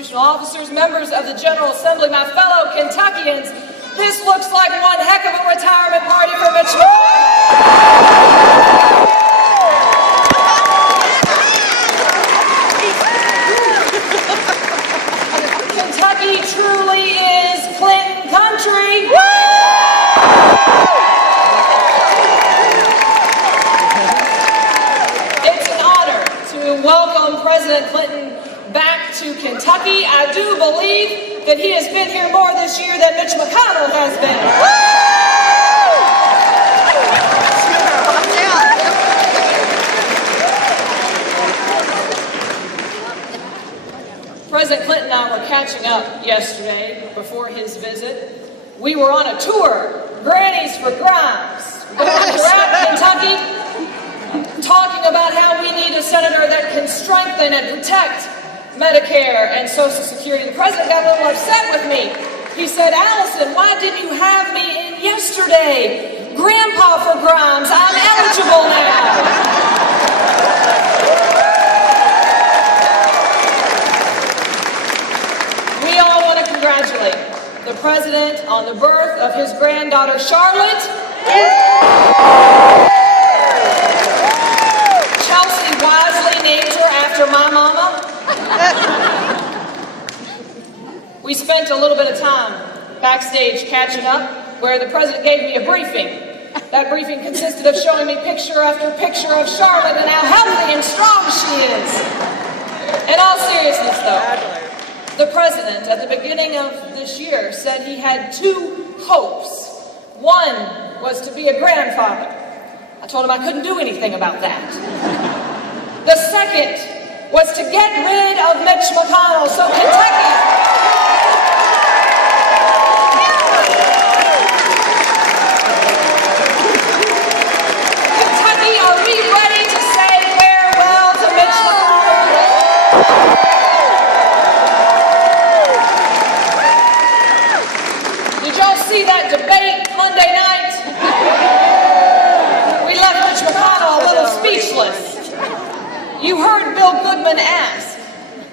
constitutional officers, members of the General Assembly, my fellow Kentuckians, this looks like one heck of a retirement party for Mitch McConnell. Kentucky truly is Clinton country. It's an honor to welcome President Clinton back to Kentucky. I do believe that he has been here more this year than Mitch McConnell has been. President Clinton and I were catching up yesterday before his visit. We were on a tour, Grannies for Grimes, going throughout Kentucky, talking about how we need a senator that can strengthen and protect Medicare and Social Security. The president got a little upset with me. He said, "Allison, why didn't you have me in yesterday? Grandpa for Grimes, I'm eligible now." We all want to congratulate the president on the birth of his granddaughter, Charlotte. Chelsea wisely named her after my mama. We spent a little bit of time backstage catching up where the president gave me a briefing. That briefing consisted of showing me picture after picture of Charlotte and how healthy and strong she is. In all seriousness, though, the president, at the beginning of this year, said he had two hopes. One was to be a grandfather. I told him I couldn't do anything about that. The second was to get rid of Mitch McConnell, so Kentucky... Kentucky, are we ready to say farewell to Mitch McConnell? Did y'all see that debate Monday night? We left Mitch McConnell a little speechless. You heard Bill Goodman ask,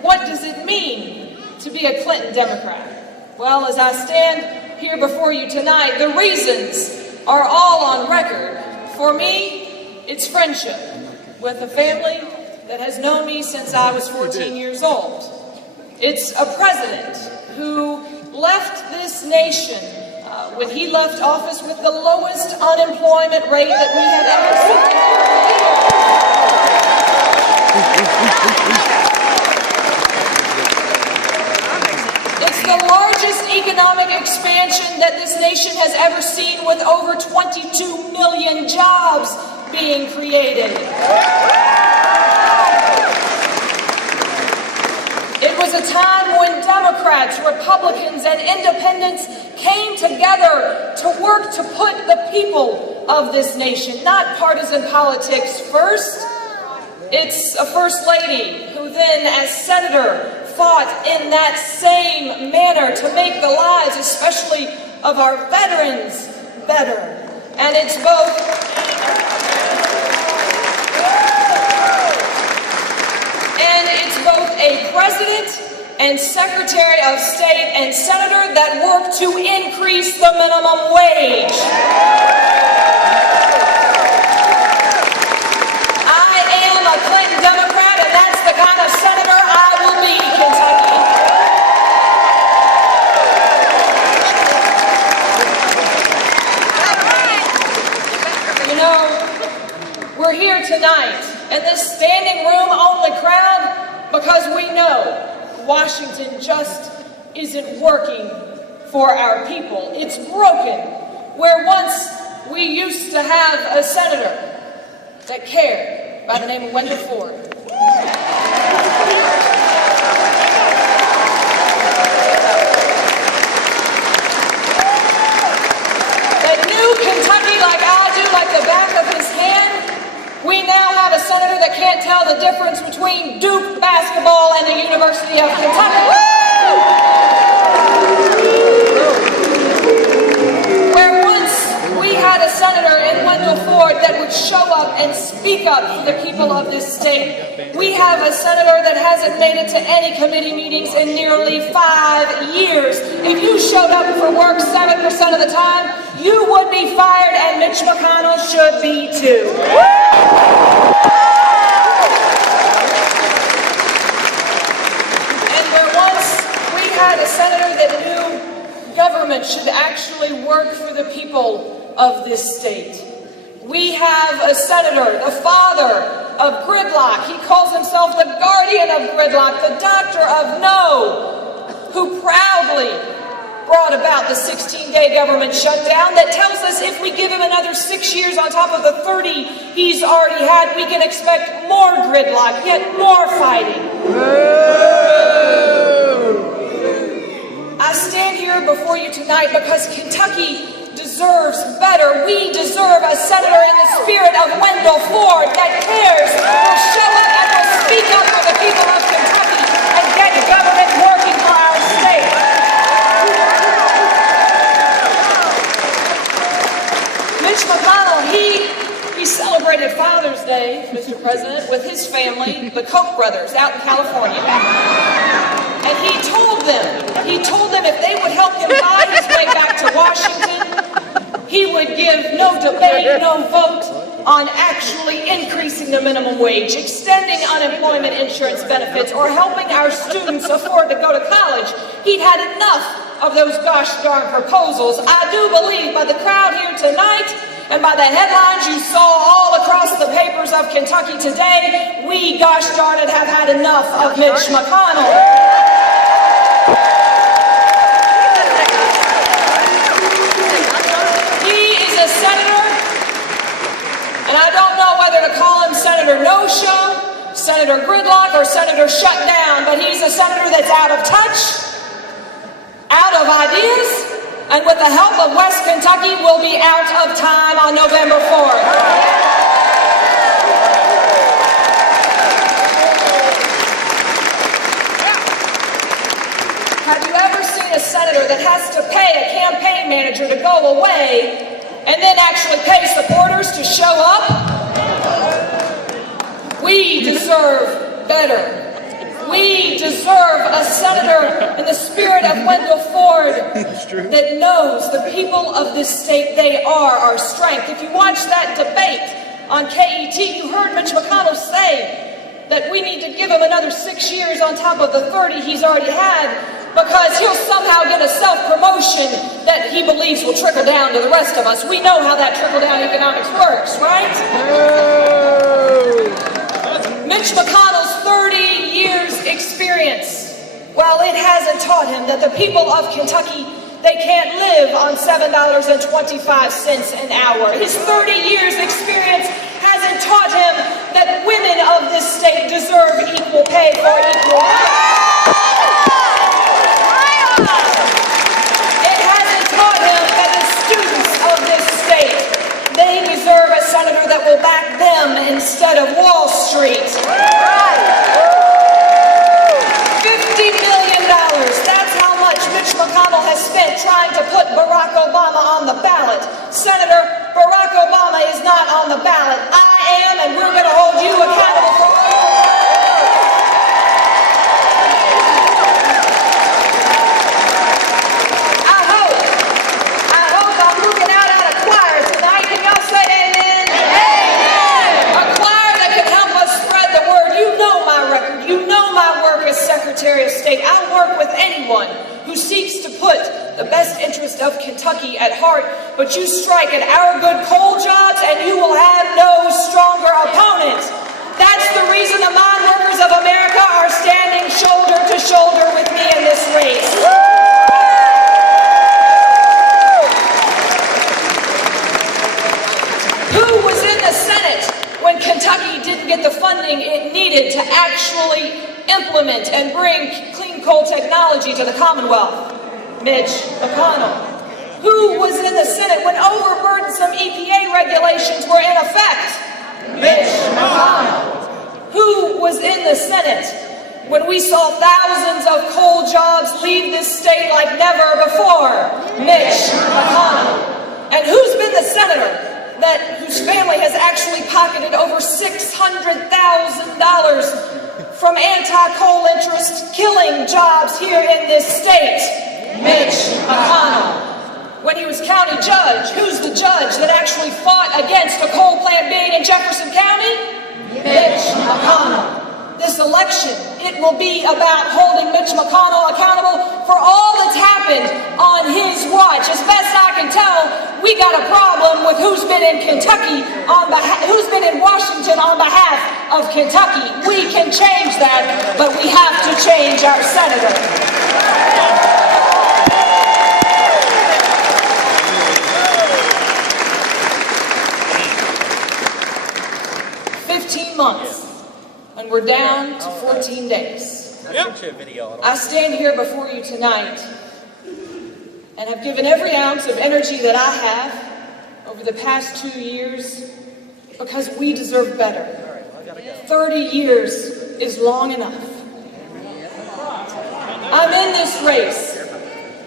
what does it mean to be a Clinton Democrat? Well, as I stand here before you tonight, the reasons are all on record. For me, it's friendship with a family that has known me since I was 14 years old. It's a president who left this nation when he left office with the lowest unemployment rate that we have ever seen. It's the largest economic expansion that this nation has ever seen, with over 22 million jobs being created. It was a time when Democrats, Republicans, and Independents came together to work to put the people of this nation, not partisan politics, first. It's a First Lady who then, as Senator, fought in that same manner to make the lives, especially of our veterans, better. And it's both a president and Secretary of State and Senator that work to increase the minimum wage. I am a Clinton Democrat, and that's the kind of senator I will be, Kentucky. You know, we're here tonight in this standing room only crowd because we know Washington just isn't working for our people. It's broken. Where once we used to have a senator that cared by the name of Wendell Ford. That knew Kentucky like I do, like the back of his hand. We now have a senator that can't tell the difference between Duke basketball and the University of Kentucky. Where once we had a senator in Wendell Ford that would show up and speak up love for the people of this state. We have a senator that hasn't made it to any committee meetings in nearly 5 years. If you showed up for work 7% of the time, you would be fired, and Mitch McConnell should be too. And where once we had a senator that knew government should actually work for the people of this state, we have a senator, the father of gridlock. He calls himself the guardian of gridlock, the doctor of no, who proudly brought about the 16-day government shutdown that tells us if we give him another 6 years on top of the 30 he's already had, we can expect more gridlock, yet more fighting. I stand here before you tonight because Kentucky deserves better. We deserve a senator in the spirit of Wendell Ford that cares, will show up, and will speak up for the people of Kentucky and get government working for our state. Mitch McConnell, he celebrated Father's Day, Mr. President, with his family, the Koch brothers, out in California. And he told them if they would help him buy his way back to Washington, he would give no debate, no vote on actually increasing the minimum wage, extending unemployment insurance benefits, or helping our students afford to go to college. He'd had enough of those gosh darn proposals. I do believe by the crowd here tonight and by the headlines you saw all across the papers of Kentucky today, we, gosh darn it, have had enough of Mitch McConnell. To call him Senator No-Show, Senator Gridlock, or Senator Shutdown, but he's a senator that's out of touch, out of ideas, and with the help of West Kentucky will be out of time on November 4th. Have you ever seen a senator that has to pay a campaign manager to go away and then actually pay supporters to show up? We deserve better. We deserve a senator in the spirit of Wendell Ford that knows the people of this state, they are our strength. If you watch that debate on KET, you heard Mitch McConnell say that we need to give him another 6 years on top of the 30 he's already had, because he'll somehow get a self-promotion that he believes will trickle down to the rest of us. We know how that trickle-down economics works, right? Mitch McConnell's 30 years experience, well, it hasn't taught him that the people of Kentucky, they can't live on $7.25 an hour. His 30 years experience hasn't taught him that women of this state deserve equal pay for equal work. It hasn't taught him that the students of this state, they deserve a senator that will back them instead of Wall Street. $50 million, that's how much Mitch McConnell has spent trying to put Barack Obama on the ballot. Senator, Barack Obama is not on the ballot. I am, and we're going to hold you accountable for all your work. Secretary of State. I'll work with anyone who seeks to put the best interest of Kentucky at heart, but you strike at our good coal jobs and you will have no stronger opponent. That's the reason the mine workers of America are standing shoulder to shoulder with me in this race. Who was in the Senate when Kentucky didn't get the funding it needed to actually implement and bring clean coal technology to the Commonwealth? Mitch McConnell. Who was in the Senate when overburdensome EPA regulations were in effect? Mitch McConnell. Who was in the Senate when we saw thousands of coal jobs leave this state like never before? Mitch McConnell. And who's been the senator whose family has actually pocketed over $600,000 from anti-coal interests killing jobs here in this state? Mitch McConnell. When he was county judge, who's the judge that actually fought against a coal plant being in Jefferson County? Mitch McConnell. This election, it will be about holding Mitch McConnell accountable for all that's happened on his watch. As best I can tell, we got a problem with who's been in Washington on behalf of Kentucky. We can change that, but we have to change our senator. 15 months. And we're down to 14 days. I stand here before you tonight and have given every ounce of energy that I have over the past 2 years because we deserve better. 30 years is long enough. I'm in this race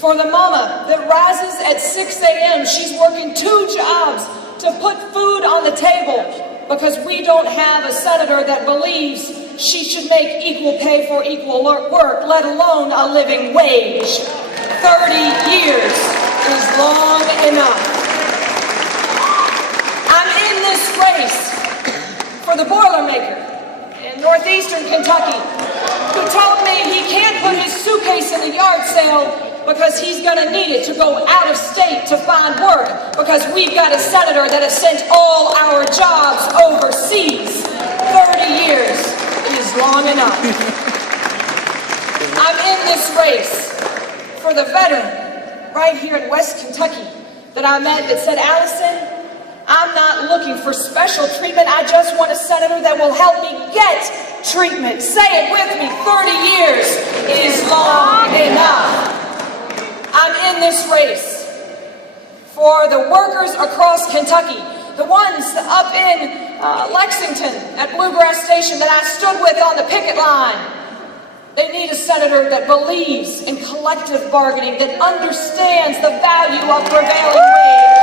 for the mama that rises at 6 a.m. She's working 2 jobs to put food on the table, because we don't have a senator that believes she should make equal pay for equal work, let alone a living wage. 30 years is long enough. I'm in this race for the Boilermaker in northeastern Kentucky who told me he can't put his suitcase in the yard sale because he's going to need it to go out of state to find work, because we've got a senator that has sent all our jobs overseas. 30 years is long enough. I'm in this race for the veteran right here in West Kentucky that I met that said, Allison, I'm not looking for special treatment. I just want a senator that will help me get treatment. Say it with me. 30 years is long enough. I'm in this race for the workers across Kentucky, the ones up in Lexington at Bluegrass Station that I stood with on the picket line. They need a senator that believes in collective bargaining, that understands the value of prevailing wage,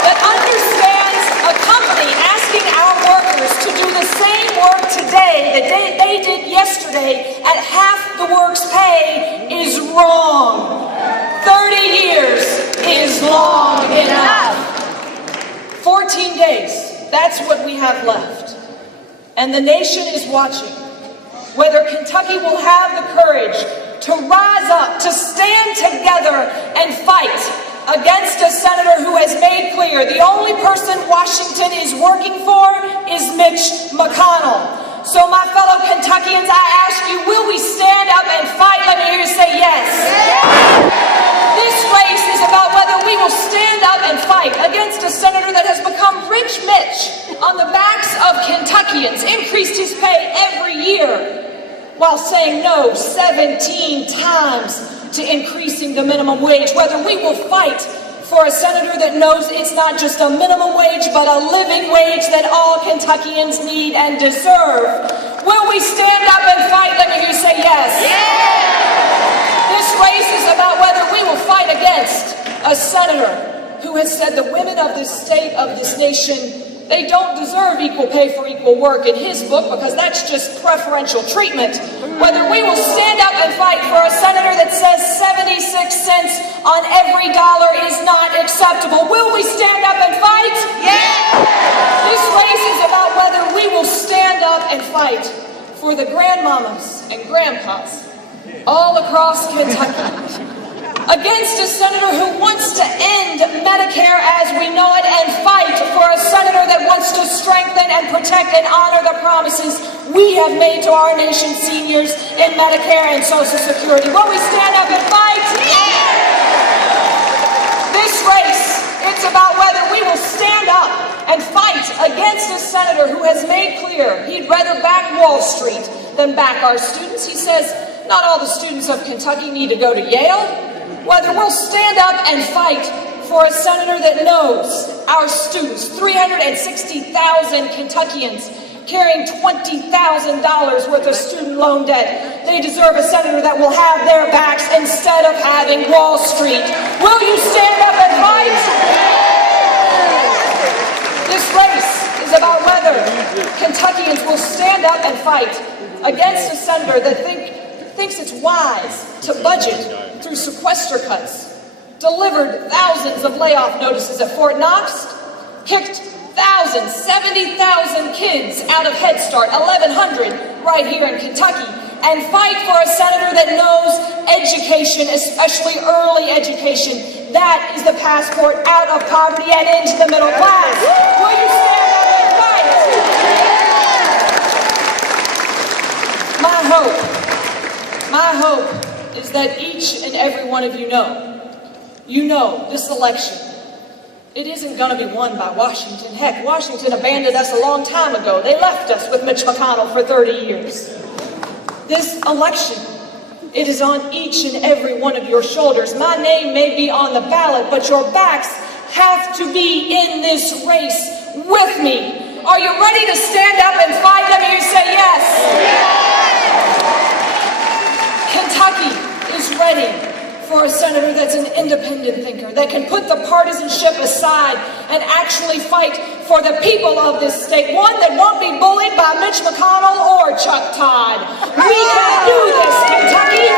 that understands a company asking our workers to do the same work today that they did yesterday at half the work's pay is wrong. 30 years is long enough. 14 days, that's what we have left. And the nation is watching whether Kentucky will have the courage to rise up, to stand together and fight against a senator who has made clear the only person Washington is working for is Mitch McConnell. So my fellow Kentuckians, I ask you, will we stand up and fight? Let me hear you say yes. This race is about whether we will stand up and fight against a senator that has become Rich Mitch on the backs of Kentuckians, increased his pay every year, while saying no 17 times to increasing the minimum wage. Whether we will fight for a senator that knows it's not just a minimum wage, but a living wage that all Kentuckians need and deserve. Will we stand up and fight? Let me hear you say yes. This race is about whether we will fight against a senator who has said the women of this state, of this nation, they don't deserve equal pay for equal work in his book, because that's just preferential treatment. Whether we will stand up and fight for a senator that says 76 cents on every dollar is not acceptable. Will we stand up and fight? This race is about whether we will stand up and fight for the grandmamas and grandpas all across Kentucky against a senator who wants to end Medicare as we know it, and fight for a senator that wants to strengthen and protect and honor the promises we have made to our nation's seniors in Medicare and Social Security. Will we stand up and fight? This race, it's about whether we will stand up and fight against a senator who has made clear he'd rather back Wall Street than back our students. He says not all the students of Kentucky need to go to Yale. Whether we'll stand up and fight for a senator that knows our students, 360,000 Kentuckians carrying $20,000 worth of student loan debt, they deserve a senator that will have their backs instead of having Wall Street. Will you stand up and fight? This race is about whether Kentuckians will stand up and fight against a senator that thinks it's wise to budget through sequester cuts, delivered thousands of layoff notices at Fort Knox, kicked thousands, 70,000 kids out of Head Start, 1,100 right here in Kentucky, and fight for a senator that knows education, especially early education, that is the passport out of poverty and into the middle class. Will you stand up and fight? My hope is that each and every one of you know this election, it isn't going to be won by Washington. Heck, Washington abandoned us a long time ago. They left us with Mitch McConnell for 30 years. This election, it is on each and every one of your shoulders. My name may be on the ballot, but your backs have to be in this race with me. Are you ready to stand up and fight? Let me hear you say yes. Kentucky is ready for a senator that's an independent thinker, that can put the partisanship aside and actually fight for the people of this state, one that won't be bullied by Mitch McConnell or Chuck Todd. We can do this, Kentucky!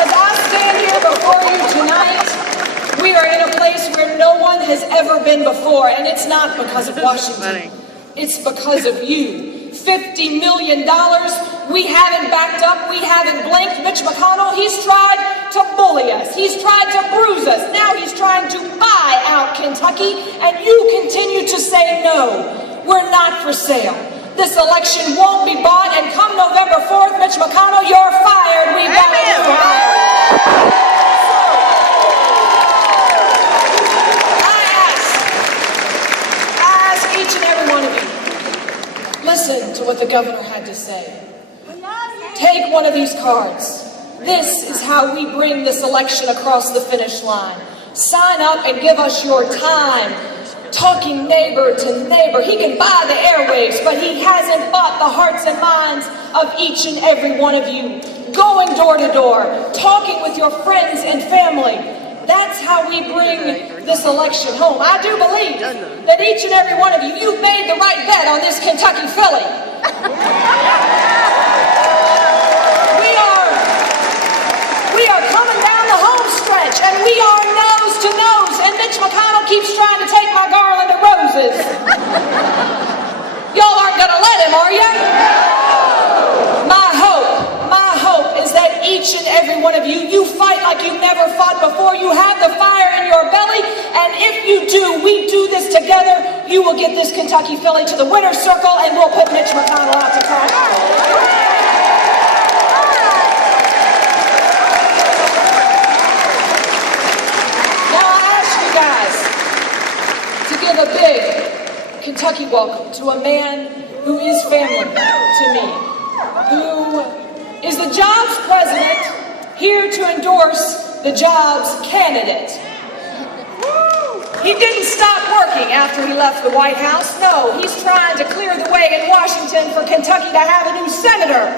As I stand here before you tonight, we are in a place where no one has ever been before, and it's not because of Washington. It's because of you. $50 million, we haven't backed up, we haven't blinked. Mitch McConnell, he's tried to bully us, he's tried to bruise us, now he's trying to buy out Kentucky, and you continue to say no. We're not for sale. This election won't be bought, and come November 4th, Mitch McConnell, you're fired. We've got a new hire. I ask each and every one of you, listen to what the governor had to say. Take one of these cards. This is how we bring this election across the finish line. Sign up and give us your time. Talking neighbor to neighbor. He can buy the airwaves, but he hasn't bought the hearts and minds of each and every one of you. Going door to door, talking with your friends and family. That's how we bring this election home. I do believe that each and every one of you, you've made the right bet on this Kentucky filly. We are coming down the home stretch, and we are nose to nose, and Mitch McConnell keeps trying to take my garland of roses. Y'all aren't going to let him, are you? My hope is that each and every one of you fight like you've never fought before. You have the fire in your belly, and if you do, we do this together, you will get this Kentucky filly to the winner's circle, and we'll put Mitch McConnell out to top. Now I ask you guys to give a big Kentucky welcome to a man who is family to me, who is the jobs president here to endorse the jobs candidate. He didn't stop working after he left the White House. No, he's trying to clear the way in Washington for Kentucky to have a new senator.